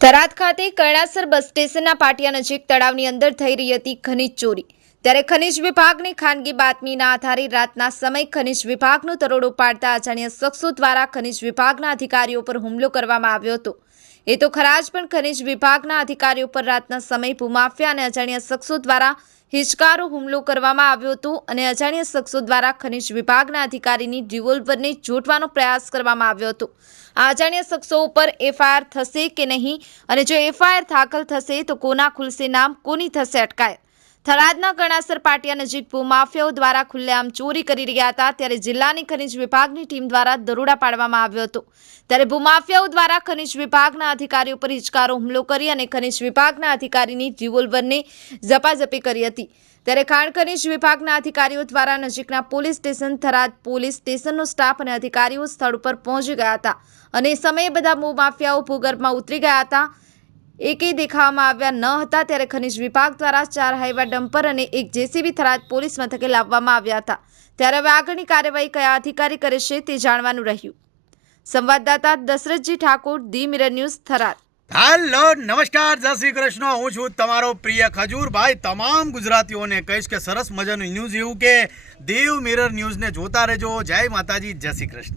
થરાદ ખાતે કરણાસર બસ સ્ટેશનના પાટિયા નજીક તળાવની અંદર થઈ રહી હતી ખનીજ ચોરી। ત્યારે ખનીજ વિભાગની ખાનગી બાતમીના આધારે રાતના સમય ખનીજ વિભાગનો દરોડો પાડતા અજાણ્યા શખ્સો દ્વારા ખનીજ વિભાગના અધિકારીઓ પર હુમલો કરવામાં આવ્યો હતો। એ તો ખરા જ, પણ ખનીજ વિભાગના અધિકારીઓ પર રાતના સમય ભૂમાફિયા અને અજાણ્યા શખ્સો દ્વારા હિચકારો હુમલો કરવામાં આવ્યો હતો અને અજાણ્યા શખ્સો દ્વારા ખનીજ વિભાગના અધિકારીની રિવોલ્વરને જોડવાનો પ્રયાસ કરવામાં આવ્યો હતો। આ અજાણ્યા શખ્સો ઉપર એફઆઈઆર થશે કે નહીં, અને જો એફઆઈઆર દાખલ થશે તો કોના ખુલશે નામ, કોની થશે અટકાયત। થરાદના કરણાસર પાટિયા નજીક ભૂમાફિયાઓ દ્વારા ખુલ્લેઆમ ચોરી કરી રહ્યા હતા, ત્યારે જિલ્લાની ખનીજ વિભાગની ટીમ દ્વારા દરોડા પાડવામાં આવ્યો હતો। ત્યારે ભૂમાફિયાઓ દ્વારા ખનીજ વિભાગના અધિકારીઓ પર હિચકારો હુમલો કરી અને ખનીજ વિભાગના અધિકારીની રિવોલ્વરને ઝપાઝપી કરી હતી। ત્યારે ખાણ ખનીજ વિભાગના અધિકારીઓ દ્વારા નજીકના પોલીસ સ્ટેશન થરાદ પોલીસ સ્ટેશનનો સ્ટાફ અને અધિકારીઓ સ્થળ પર પહોંચી ગયા હતા અને એ સમયે બધા ભૂમાફિયાઓ ભૂગર્ભમાં ઉતરી ગયા હતા, એકે દેખાવામાં આવ્યા ન હતા। ત્યારે ખનીજ વિભાગ દ્વારા 4 હાઈવા ડમ્પર અને એક જેસીબી થરાદ પોલીસ મથકે લાવવામાં આવ્યા હતા। ત્યારે હવે આગળની કાર્યવાહી કયા અધિકારી કરે છે તે જાણવાનું રહ્યું। સંવાદદાતા Dashrathji Thakor, the Mirror News, Tharad. Hello, નમસ્કાર, જય શ્રી કૃષ્ણ। હું છું તમારો પ્રિય ખજૂરભાઈ। તમામ ગુજરાતીઓને કહીશ કે સરસ મજાનું ન્યૂઝ એવું કે દેવ મિરર ન્યૂઝને જોતા રહેજો। જય માતાજી, જય શ્રી કૃષ્ણ।